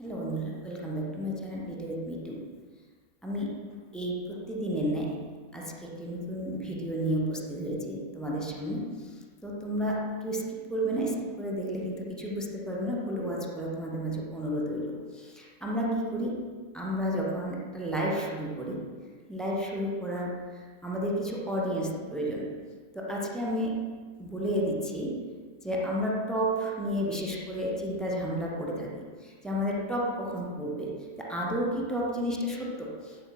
Hello বন্ধুরা, welcome back to my channel ডিটে with me টু। আমি এই প্রতিদিনের ন্যায় আজকে একটি নতুন ভিডিও নিয়ে উপস্থিত হয়েছি তোমাদের সামনে। তো তোমরা কেউ স্কিপ করবে না, স্কিপ করে দেখলে কিন্তু কিছু বুঝতে পারবে না, ফুল ওয়াচ করা তোমাদের মাঝে অনুরোধ রইল। আমরা কী করি, আমরা যখন একটা লাইভ শুরু করি, লাইভ শুরু করার আমাদের কিছু অডিয়েন্স প্রয়োজন। তো আজকে আমি বলে দিচ্ছি যে আমরা টপ নিয়ে বিশেষ করে চিন্তা ঝামেলা করে থাকি যে আমাদের টপ কখন পড়বে, তা আদৌ কি টপ জিনিসটা সত্য,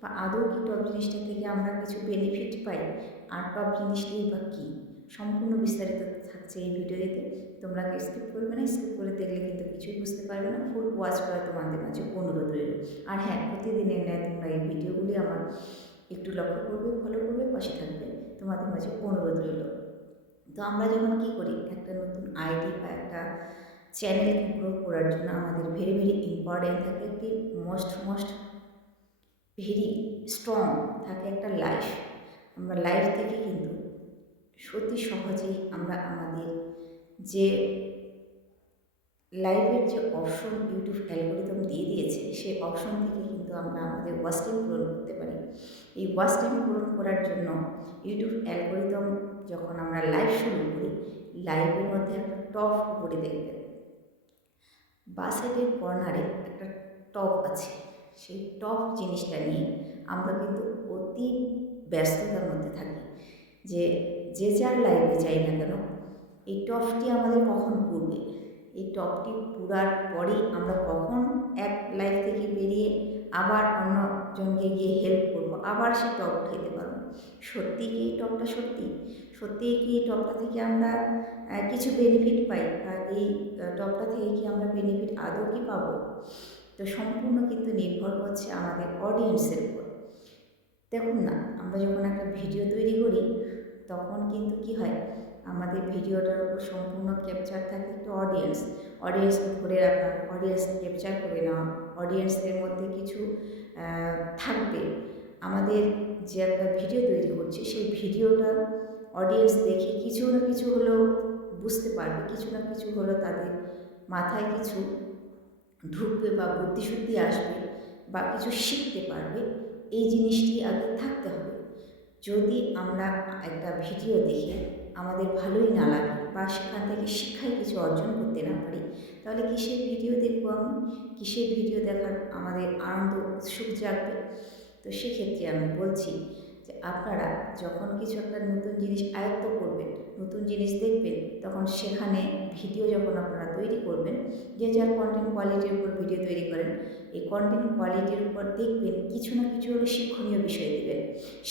বা আদৌ কি টপ জিনিসটা থেকে আমরা কিছু বেনিফিট পাই, আর টপ জিনিসটাই বা কী, সম্পূর্ণ বিস্তারিত থাকছে এই ভিডিওতে। তোমরা স্কিপ করবে না, স্কিপ করে দেখলে কিন্তু কিছুই বুঝতে পারবে না, ফুল ওয়াচ করা তোমাদের মাঝে অনুরোধ রইল। আর হ্যাঁ, প্রতিদিনের ন্যায় তোমরা এই ভিডিওগুলি আমার একটু লক্ষ্য করবে, ফলো করবে, পাশে থাকবে, তোমাদের মাঝে অনুরোধ রইল। তো আমরা যখন কী করি, একটা নতুন আইডি বা একটা চ্যানেল গ্রো করার জন্য আমাদের ভেরি ভেরি ইম্পর্টেন্ট থাকে একটি মোস্ট ভেরি স্ট্রং থাকে একটা লাইফ। আমরা লাইফ থেকে কিন্তু সত্যি সহজেই আমরা আমাদের যে লাইভের যে অপশন ইউটিউব অ্যালগোরিদম দিয়ে দিয়েছে, সেই অপশন থেকে কিন্তু আমরা আমাদের ওয়াচ টাইম পূরণ করতে পারি। এই ওয়াচ টাইম পূরণ করার জন্য ইউটিউব অ্যালগোরিদম যখন আমরা লাইভ শুরু করি, লাইভের মধ্যে একটা টপ উপরে দেখবেন, বা সাইডের কর্নারে একটা টপ আছে। সেই টপ জিনিসটা নিয়ে আমরা কিন্তু অতি ব্যস্ততার মধ্যে থাকি যে যে যার লাইভে যাই না কেন, এই টপটি আমাদের কখন পড়বে, এই টপটি পুরার পরেই আমরা কখন এক লাইফ থেকে বেরিয়ে আবার অন্যজনকে গিয়ে হেল্প করবো, আবার সে টপ উঠাইতে পারবো। সত্যি কি এই টপটা সত্যি, সত্যিই কি এই টপটা থেকে আমরা কিছু বেনিফিট পাই, বা এই টপটা থেকে কি আমরা বেনিফিট আদৌ কি পাবো? তো সম্পূর্ণ কিন্তু নির্ভর করছে আমাদের অডিয়েন্সের উপর। দেখুন না, আমরা যখন একটা ভিডিও তৈরি করি তখন কিন্তু কি হয়, আমাদের ভিডিওটার উপর সম্পূর্ণ ক্যাপচার থাকে একটা অডিয়েন্স ধরে রাখা, অডিয়েন্স ক্যাপচার করে নেওয়া, অডিয়েন্সের মধ্যে কিছু থাকবে। আমাদের যে একটা ভিডিও তৈরি করছে, সেই ভিডিওটা অডিয়েন্স দেখে কিছু না কিছু হলেও বুঝতে পারবে, কিছু না কিছু হলেও তাদের মাথায় কিছু ঢুকবে, বা বুদ্ধিশুদ্ধি আসবে, বা কিছু শিখতে পারবে। এই জিনিসটি আগে থাকতে হবে। যদি আমরা একটা ভিডিও দেখে আমাদের ভালোই না লাগে, বা সেখান থেকে শিক্ষায় কিছু অর্জন করতে না পারি, তাহলে কিসের ভিডিও দেখবো আমি, কিসের ভিডিও দেখার আমাদের আনন্দ উৎসুক জাগবে? তো সেক্ষেত্রে আমি বলছি যে আপনারা যখন কিছু একটা নতুন জিনিস আয়ত্ত করবেন, নতুন জিনিস দেখবেন, তখন সেখানে ভিডিও যখন আপনারা তৈরি করবেন, যে যার কন্টেন্ট কোয়ালিটির উপর ভিডিও তৈরি করেন, এই কন্টেন্ট কোয়ালিটির উপর দেখবেন কিছু না কিছু হলে শিক্ষণীয় বিষয় দেবেন।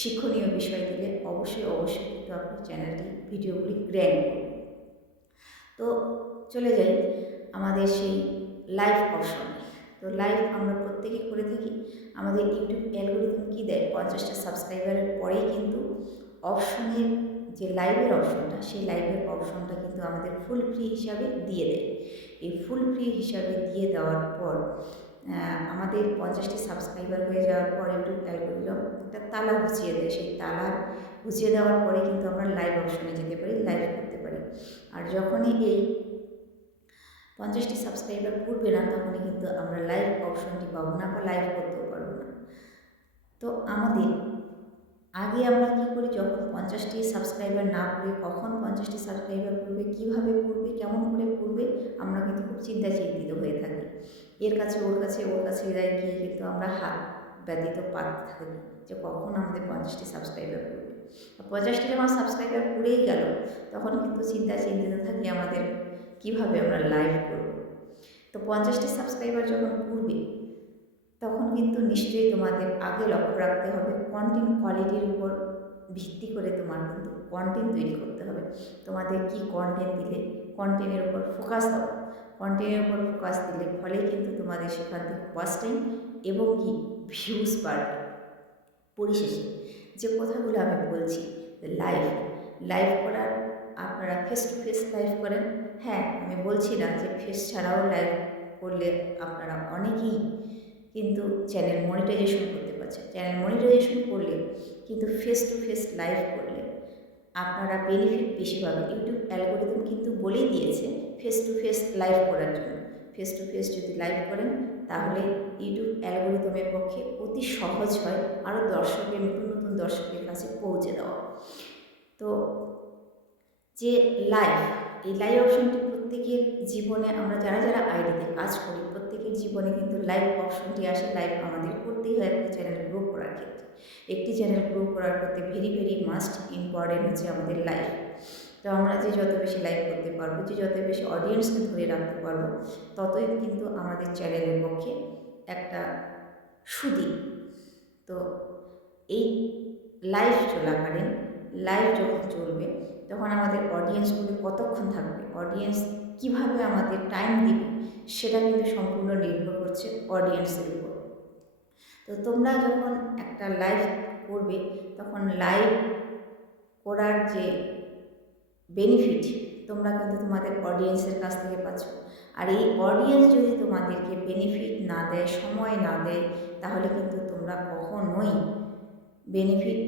শিক্ষণীয় বিষয় দিলে অবশ্যই কিন্তু আপনার চ্যানেলটি ভিডিওগুলি গ্র্যান্ড করবে। তো চলে যাই আমাদের সেই লাইভ অপশনে। তো লাইভ আমরা প্রত্যেকে করে থাকি। আমাদের ইউটিউব অ্যালগোরিদম কী দেয়, 50টা সাবস্ক্রাইবারের পরেই কিন্তু অপশনের যে লাইভের অপশনটা, সেই লাইভের অপশনটা কিন্তু আমাদের ফুল ফ্রি হিসাবে দিয়ে দেয়। এই ফুল ফ্রি হিসাবে দিয়ে দেওয়ার পর আমাদের 50টি সাবস্ক্রাইবার হয়ে যাওয়ার পর ইউটিউব অ্যালগোরিদম একটা তালা ঘুচিয়ে দেয়। সেই তালা ঘুচিয়ে দেওয়ার পরে কিন্তু আমরা লাইভ অপশনে যেতে পারি, লাইভ করতে পারি। আর যখনই এই 50টি সাবস্ক্রাইবার পড়বে না, তখনই কিন্তু আমরা লাইভ অপশনটি পাবো না, বা লাইভ করতেও পারবো না। তো আমাদের আগে আমরা কী করি, যখন 50টি সাবস্ক্রাইবার না পড়ে কখন 50টি সাবস্ক্রাইবার পড়বে, কীভাবে পড়বে, কেমন করে পড়বে, আমরা কিন্তু খুব চিন্তিত হয়ে থাকি। এর কাছে ওর কাছে গিয়ে কিন্তু আমরা হাত ব্যতীত পাতে থাকি যে কখন আমাদের 50টি সাবস্ক্রাইবার পড়বে। 50টি যখন সাবস্ক্রাইবার পড়েই গেল, তখন কিন্তু চিন্তিত থাকি আমাদের কীভাবে আমরা লাইভ করব। তো 50টি সাবস্ক্রাইবার যখন পড়বে, তখন কিন্তু নিশ্চয়ই তোমাদের আগে লক্ষ্য রাখতে হবে কন্টেন্ট কোয়ালিটির উপর ভিত্তি করে তোমার কিন্তু কন্টেন্ট তৈরি করতে হবে। তোমাদের কি কন্টেন্ট দিলে, কন্টেন্টের উপর ফোকাস দাও। কন্টেন্টের উপর ফোকাস দিলে ফলে কিন্তু তোমাদের সেখান থেকে ওয়াচ টাইম এবং কি ভিউজ বাড়বে। পরিশেষে যে কথাগুলো আমি বলছি, লাইভ লাইভ করার, আপনারা ফেস টু ফেস লাইভ করেন। হ্যাঁ, আমি বলছি না যে ফেস ছাড়াও লাইভ করলে আপনারা অনেকেই কিন্তু চ্যানেল মনিটাইজেশন করতে পারছেন। চ্যানেল মনিটাইজেশন করলে কিন্তু ফেস টু ফেস লাইভ করলে আপনারা বেনিফিট বেশি পাবেন। ইউটিউব অ্যালগোরিদম কিন্তু বলেই দিয়েছে ফেস টু ফেস লাইভ করার জন্য। ফেস টু ফেস যদি লাইভ করেন, তাহলে ইউটিউব অ্যালগোরিদমের পক্ষে অতি সহজ হয় আরও নতুন নতুন দর্শকের কাছে পৌঁছে দেওয়া। তো যে লাইভ, এই লাইভ অপশনটি প্রত্যেকের জীবনে, আমরা যারা যারা আইডিতে কাজ করি প্রত্যেকের জীবনে কিন্তু লাইভ অপশনটি আসে। লাইভ আমাদের করতেই হয় একটা চ্যানেল গ্রো করার ক্ষেত্রে। একটি চ্যানেল গ্রো করার করতে ভেরি মাস্ট ইম্পর্টেন্ট হচ্ছে আমাদের লাইভ। তো আমরা যে যত বেশি লাইভ করতে পারবো, যে যত বেশি অডিয়েন্সকে ধরে রাখতে পারবো, ততই কিন্তু আমাদের চ্যানেলের পক্ষে একটা সুদিক। তো এই লাইভ চলাকালীন, লাইভ যখন চলবে তখন আমাদের অডিয়েন্সগুলো কতক্ষণ থাকবে, অডিয়েন্স কিভাবে আমাদের টাইম দিবে, সেটা কিন্তু সম্পূর্ণ নির্ভর করছে অডিয়েন্সের উপর। তো তোমরা যখন একটা লাইভ করবে তখন লাইভ করার যে বেনিফিট তোমরা কিন্তু তোমাদের অডিয়েন্সের কাছ থেকে পাচ্ছ। আর এই অডিয়েন্স যদি তোমাদেরকে বেনিফিট না দেয়, সময় না দেয়, তাহলে কিন্তু তোমরা কখনোই বেনিফিট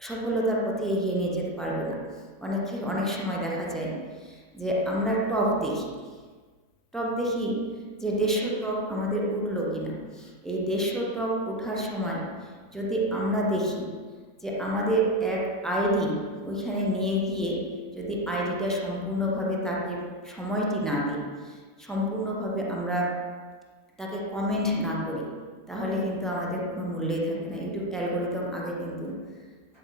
সফলতার পথে এগিয়ে নিয়ে যেতে পারবে না। অনেক সময় দেখা যায় যে আমরা টপ দেখি যে 150 টপ আমাদের উঠলো কিনা। এই 150 টপ ওঠার সময় যদি আমরা দেখি যে আমাদের এক আইডি ওইখানে নিয়ে গিয়ে যদি আইডিটা সম্পূর্ণভাবে তাকে সময়টি না দিই, সম্পূর্ণভাবে আমরা তাকে কমেন্ট না করি, তাহলে কিন্তু আমাদের কোনো মূল্যই থাকে না। ইউটিউব অ্যালগোরিদম আগে কিন্তু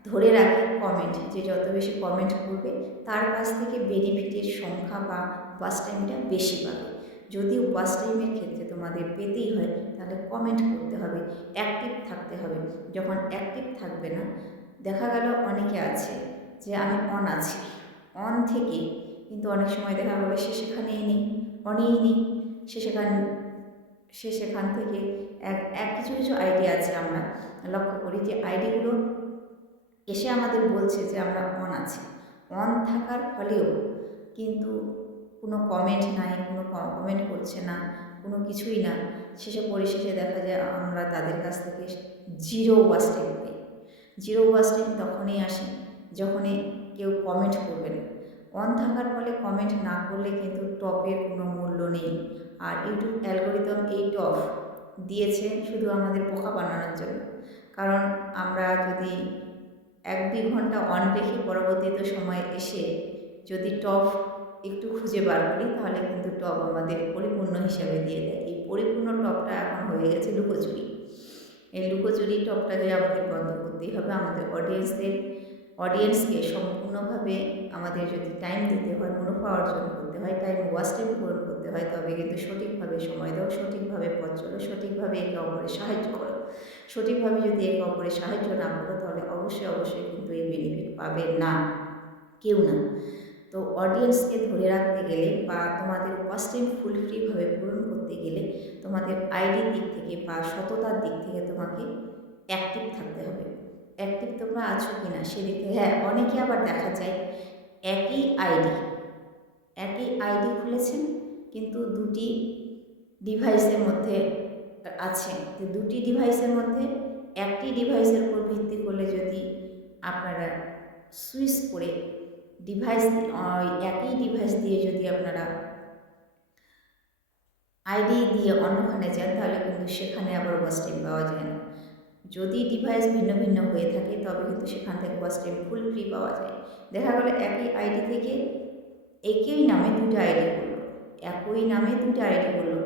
ধরে রাখে কমেন্ট, যে যত বেশি কমেন্ট করবে তার কাছ থেকে বেনিফিটের সংখ্যা বা ওয়াচ টাইমটা বেশি পাবে। যদি ওয়াচ টাইমের ক্ষেত্রে তোমাদের পেতেই হয় তাহলে কমেন্ট করতে হবে, অ্যাক্টিভ থাকতে হবে। যখন অ্যাক্টিভ থাকবে না, দেখা গেল অনেকে আছে যে আমি অন আছি, অন থেকে কিন্তু অনেক সময় দেখা গেলো সে সেখানেই নেই, অনেই নেই, সে সেখান থেকে এক কিছু আইডি আছে, আমরা লক্ষ্য করি যে আইডিগুলো এসে আমাদের বলছে যে আমরা অন আছি, অন থাকার ফলেও কিন্তু কোনো কমেন্ট নাই, কোনো কমেন্ট করছে না, কোনো কিছুই না। পরিশেষে দেখা যায় আমরা তাদের কাছ থেকে জিরো ওয়াচ টাইম পাই। জিরো ওয়াচ টাইম তখনই আসে যখনই কেউ কমেন্ট করবে না। অন থাকার ফলে কমেন্ট না করলে কিন্তু টপের কোনো মূল্য নেই। আর ইউটিউব অ্যালগোরিদম এই টপ দিয়েছে শুধু আমাদের বোকা বানানোর জন্য। কারণ আমরা যদি 1-2 ঘন্টা অন রেখে পরবর্তীতে সময় এসে যদি টপ একটু খুঁজে বার করি, তাহলে কিন্তু টপ আমাদের পরিপূর্ণ হিসাবে দিয়ে দেয়। এই পরিপূর্ণ টপটা এখন হয়ে গেছে লুকোচুরি। এই লুকোচুরি টপটাকে আমাদের বন্ধ করতেই হবে। আমাদের অডিয়েন্সকে সম্পূর্ণভাবে আমাদের যদি টাইম দিতে হয়, মুনাফা অর্জন করতে হয়, ওয়াচ টাইম পূরণ করতে হয়, তবে কিন্তু সঠিকভাবে সময় দাও, সঠিকভাবে পথ চলো, সঠিকভাবে একে অপরের সাহায্য করো। সঠিকভাবে যদি একে অপরের সাহায্য না করো, তাহলে অবশ্যই কিন্তু এই বেনিফিট পাবে না, কেউ না। তো অডিয়েন্সকে ধরে রাখতে গেলে বা তোমাদের ওয়াচ টাইম ফুলফিলভাবে পূরণ করতে গেলে তোমাদের আইডির দিক থেকে বা সততার দিক থেকে তোমাকে অ্যাক্টিভ থাকতে হবে। অ্যাক্টিভ তোমরা আছো কি না সেদিক থেকে। হ্যাঁ, অনেকে আবার দেখা যায় একই আইডি খুলেছেন কিন্তু দুটি ডিভাইসের মধ্যে আছে। তো দুটি ডিভাইসের মধ্যে একটি ডিভাইসের উপর ভিত্তি করলে যদি আপনারা সুইচ করে একই ডিভাইস দিয়ে যদি আপনারা আইডি দিয়ে অন্যখানে যান, তাহলে কিন্তু সেখানে আবার ওয়াচ টাইম পাওয়া যায় না। যদি ডিভাইস ভিন্ন ভিন্ন হয়ে থাকে তবে কিন্তু সেখান থেকে ওয়াচ টাইম ফুল ফ্রি পাওয়া যায়। দেখা গেলো একই আইডি থেকে একই নামে দুটো আইডি করলো,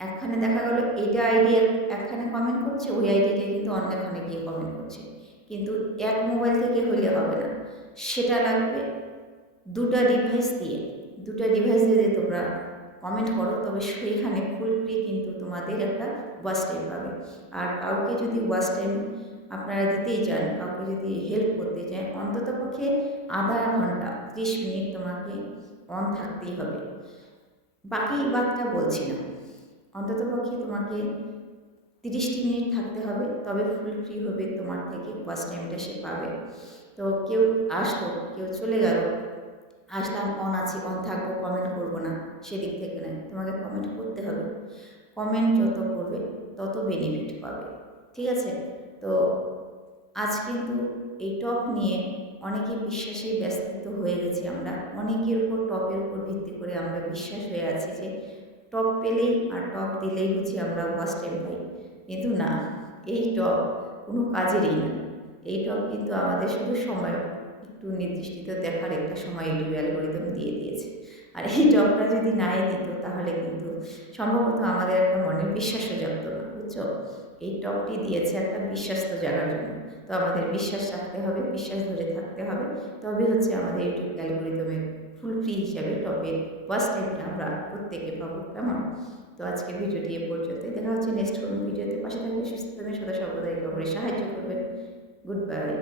একখানে দেখা গেলো এইটা আইডি একখানে কমেন্ট করছে, ওই আইডিটা কিন্তু অন্যখানে গিয়ে কমেন্ট করছে। কিন্তু এক মোবাইল থেকে হলে হবে না, সেটা লাগবে দুটো ডিভাইস দিয়ে যদি তোমরা কমেন্ট করো, তবে সেইখানে ফুল ফ্রি কিন্তু তোমাদের একটা ওয়াচ টাইম পাবে। আর কাউকে যদি ওয়াচ টাইম আপনারা দিতেই চান, কাউকে যদি হেল্প করতে চান, অন্ততপক্ষে আধা ঘন্টা 30 মিনিট তোমাকে অন থাকতেই হবে। বাকি বাদটা বলছি না, অন্ততপক্ষে তোমাকে 30টি মিনিট থাকতে হবে, তবে ফুল ফ্রি হবে তোমার থেকে ওয়াচ টাইমটা সে পাবে। তো কেউ আসলো, কেউ চলে গেল, আসলাম অন আছি, অন থাকবো, কমেন্ট করবো না, সেদিক থেকে নয়, তোমাকে কমেন্ট করতে হবে। কমেন্ট যত করবে তত বেনিফিট পাবে, ঠিক আছে? তো আজ কিন্তু এই টপ নিয়ে অনেকে বিশ্বাসে ব্যস্ত হয়ে গেছি আমরা। অনেকের উপর টপের উপর ভিত্তি করে আমরা বিশ্বাস হয়ে আছি যে টপ পেলেই আর টপ দিলেই হচ্ছে আমরা ওয়াচ টাইম পাই। কিন্তু না, এই টপ কোনো কাজেরই না। এই টপ কিন্তু আমাদের শুধু সময় একটু নির্দিষ্ট দেখার একটা সময় ইউটিউব অ্যালগরিদম দিয়ে দিয়েছে। আর এই টপটা যদি নাই দিত তাহলে কিন্তু সম্ভবত আমাদের একটা মনের বিশ্বাসও জাগতো না, বুঝছো? এই টপটি দিয়েছে একটা বিশ্বাস্ত জাগার জন্য। তো আমাদের বিশ্বাস রাখতে হবে, বিশ্বাস ধরে থাকতে হবে। তবে হচ্ছে আমাদের ইউটিউব অ্যালগরিদমে ফুল ফ্রি হিসাবে টপের ওয়াচ টাইমটা আমরা প্রত্যেকে পাবো, কেমন? তো আজকে ভিডিওটি এ পর্যন্তই। দেখা হচ্ছে নেক্সট কোনো ভিডিওতে। পাশে থাকবে, সুস্থ থাকবেন, সদা সর্বদাই খবরে সাহায্য করবেন। Good bye.